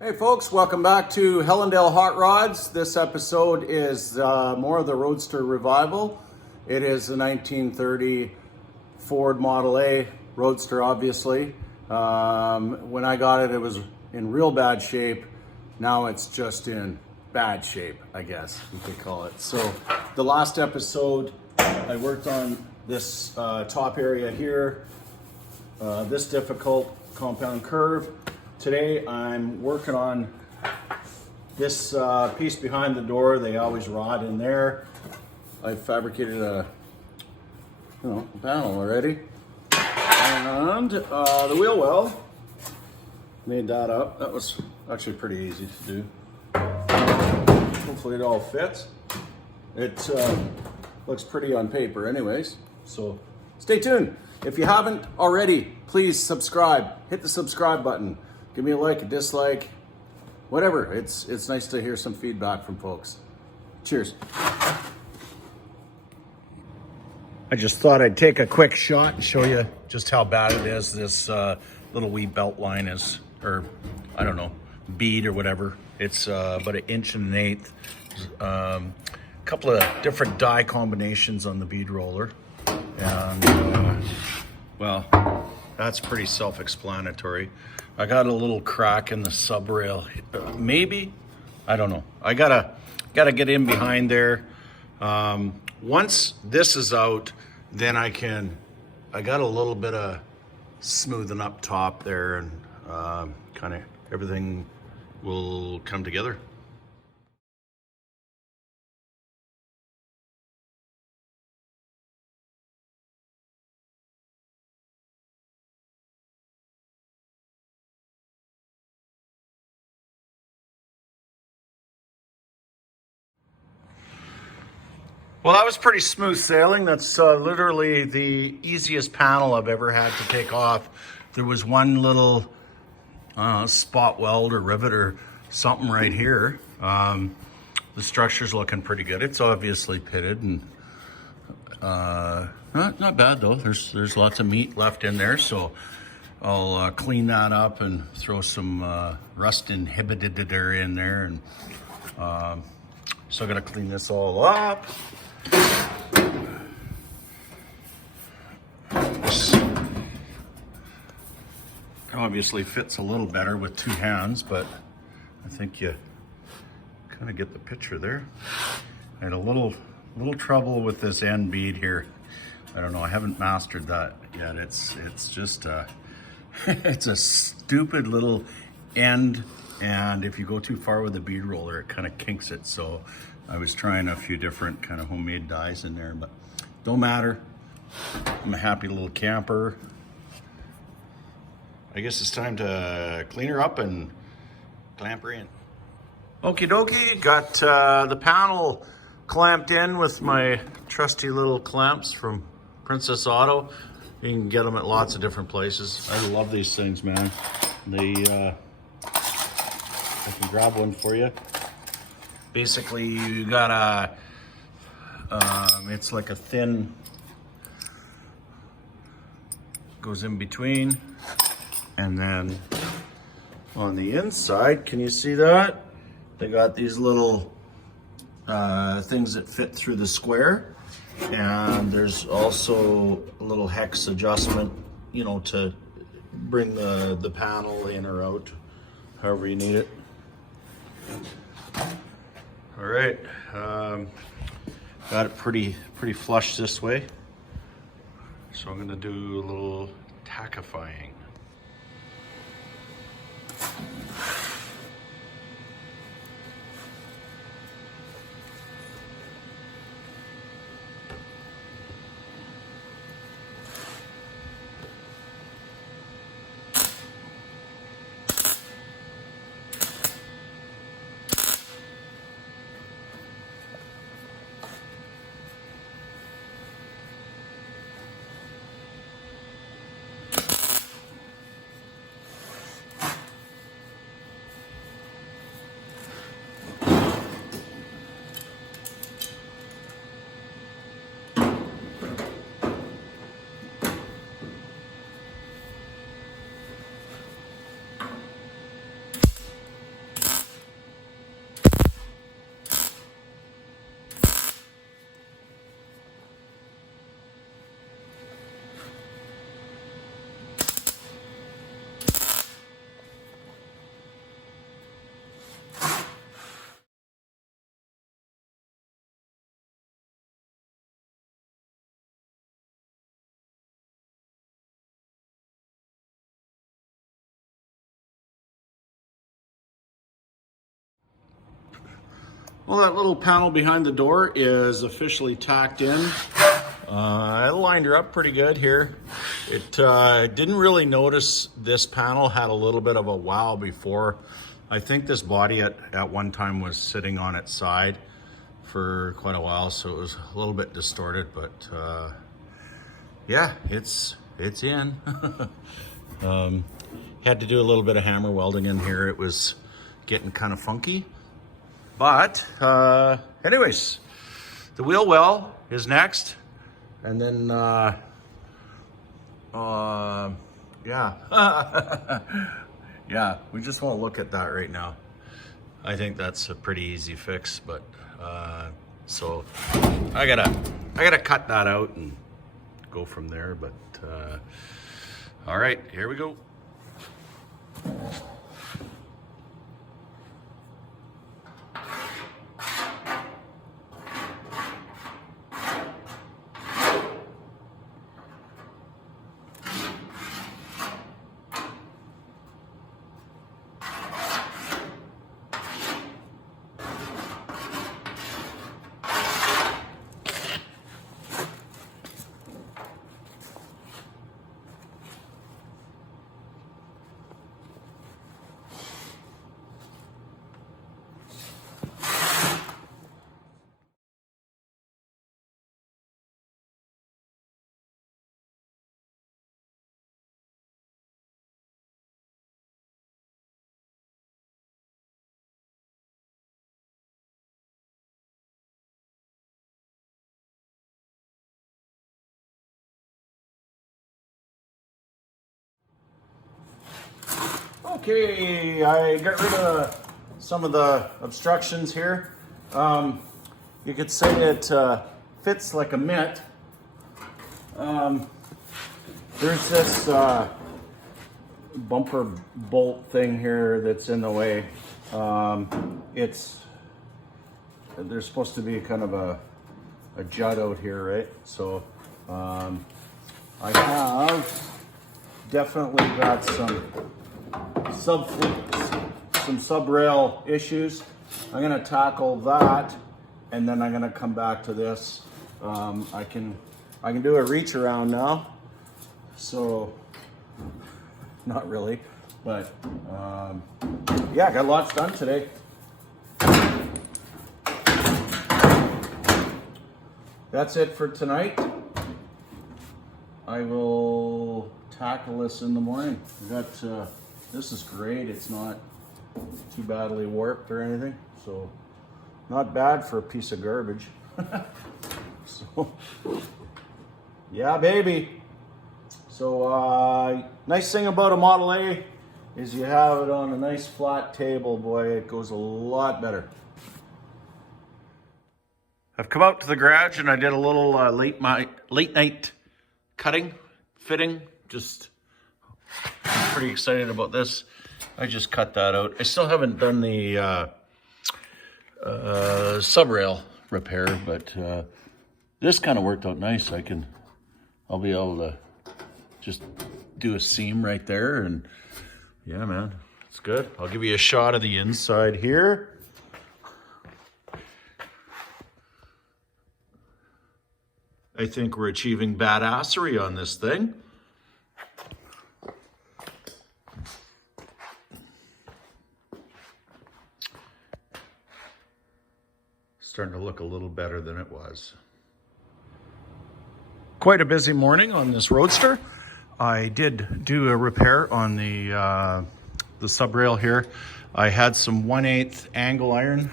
Hey folks, welcome back to Hellendale Hotrods. This episode is more of the Roadster Revival. It is the 1930 Ford Model A Roadster, obviously. When I got it, it was in real bad shape. Now it's just in bad shape, I guess you could call it. So the last episode, I worked on this top area here, this difficult compound curve. Today I'm working on this piece behind the door. They always rot in there. I fabricated a panel already. And the wheel well, made that up. That was actually pretty easy to do. Hopefully it all fits. It looks pretty on paper anyways. So stay tuned. If you haven't already, please subscribe. Hit the subscribe button. Give me a like, a dislike, whatever. It's nice to hear some feedback from folks. Cheers. I just thought I'd take a quick shot and show you just how bad it is. This little wee belt line is, or I don't know, bead or whatever. It's about 1.125 inches. A couple of different die combinations on the bead roller. And, well, that's pretty self-explanatory. I got a little crack in the sub rail, maybe, I don't know. I gotta get in behind there. Once this is out, then I got a little bit of smoothing up top there, and kind of everything will come together. Well, that was pretty smooth sailing. That's literally the easiest panel I've ever had to take off. There was one little spot weld or rivet or something right here. The structure's looking pretty good. It's obviously pitted and not bad though. There's lots of meat left in there, so I'll clean that up and throw some rust inhibitor in there, and so I gotta clean this all up. This obviously fits a little better with two hands, but I think you kind of get the picture there. I had a little trouble with this end bead here. I don't know, I haven't mastered that yet. It's just it's a stupid little end, and if you go too far with the bead roller, it kind of kinks it. So I was trying a few different kind of homemade dies in there, but don't matter. I'm a happy little camper. I guess it's time to clean her up and clamp her in. Okie dokie, got the panel clamped in with my trusty little clamps from Princess Auto. You can get them at lots of different places. I love these things, man. I can grab one for you. Basically, you got it's like a thin, goes in between, and then on the inside, can you see that? They got these little things that fit through the square, and there's also a little hex adjustment, you know, to bring the panel in or out, however you need it. All right, got it pretty flush this way. So I'm gonna do a little tackifying. Well, that little panel behind the door is officially tacked in. I lined her up pretty good here. It didn't really notice this panel had a little bit of a wow before. I think this body at one time was sitting on its side for quite a while, so it was a little bit distorted, but yeah, it's in. Had to do a little bit of hammer welding in here. It was getting kind of funky. But anyways, the wheel well is next. And then, yeah. Yeah, we just want to look at that right now. I think that's a pretty easy fix, but so I gotta cut that out and go from there. But all right, here we go. Okay, I got rid of some of the obstructions here. You could say it fits like a mitt. There's this bumper bolt thing here that's in the way. There's supposed to be kind of a jut out here, right? So I have definitely got some sub-rail issues. I'm gonna tackle that, and then I'm gonna come back to this. I can do a reach around now, so not really, but yeah, got lots done today. That's it for tonight. I will tackle this in the morning. We got this is great. It's not too badly warped or anything, so not bad for a piece of garbage. So yeah, baby. So nice thing about a Model A is you have it on a nice flat table. Boy, it goes a lot better. I've come out to the garage and I did a little late night cutting, fitting. Just pretty excited about this. I just cut that out. I still haven't done the sub-rail repair, but this kind of worked out nice. I'll be able to just do a seam right there, and yeah, man, it's good. I'll give you a shot of the inside here. I think we're achieving badassery on this thing. Starting to look a little better than it was. Quite a busy morning on this Roadster. I did do a repair on the sub-rail here. I had some 1/8 angle iron.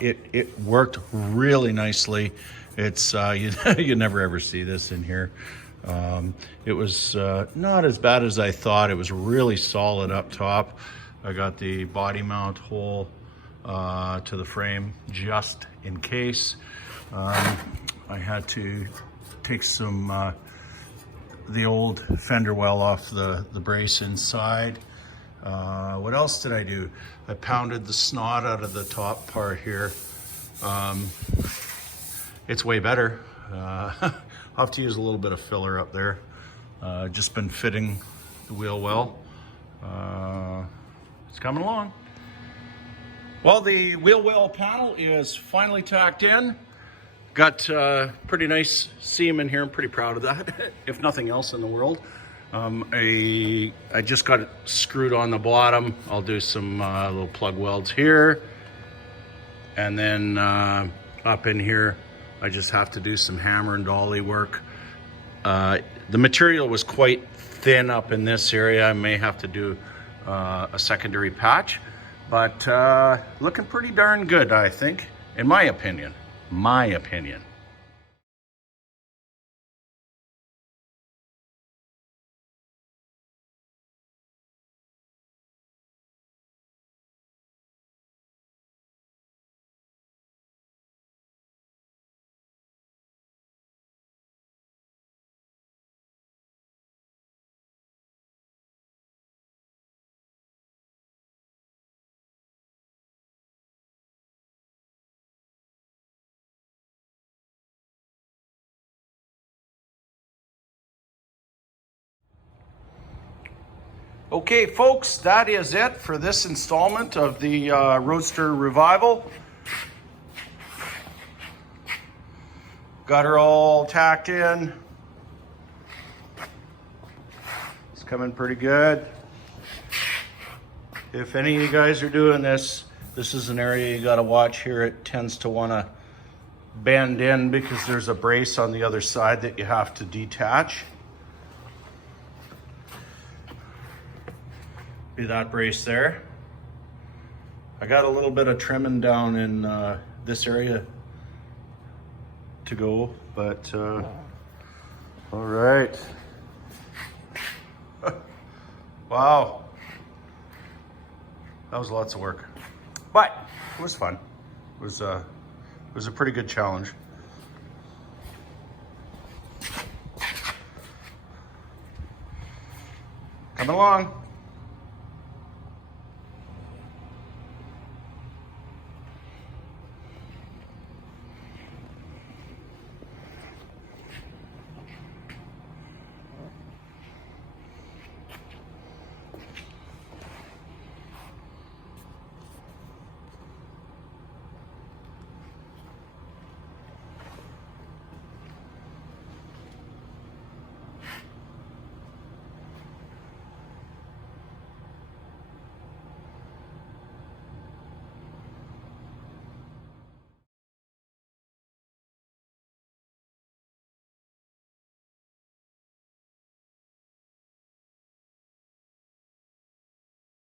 It worked really nicely. It's you never ever see this in here. It was not as bad as I thought. It was really solid up top. I got the body mount hole to the frame just in case. I had to take some the old fender well off the brace inside. What else did I do? I pounded the snot out of the top part here. It's way better. I'll have to use a little bit of filler up there. Just been fitting the wheel well. It's coming along. Well, the wheel well panel is finally tacked in. Got pretty nice seam in here. I'm pretty proud of that, if nothing else in the world. I just got it screwed on the bottom. I'll do some little plug welds here. And then up in here, I just have to do some hammer and dolly work. The material was quite thin up in this area. I may have to do a secondary patch, but looking pretty darn good, I think, in my opinion. My opinion. Okay, folks, that is it for this installment of the Roadster Revival. Got her all tacked in. It's coming pretty good. If any of you guys are doing this, this is an area you gotta watch here. It tends to wanna bend in because there's a brace on the other side that you have to detach. Be that brace there. I got a little bit of trimming down in this area to go, but all right. Wow, that was lots of work, but it was fun. It was a pretty good challenge. Coming along.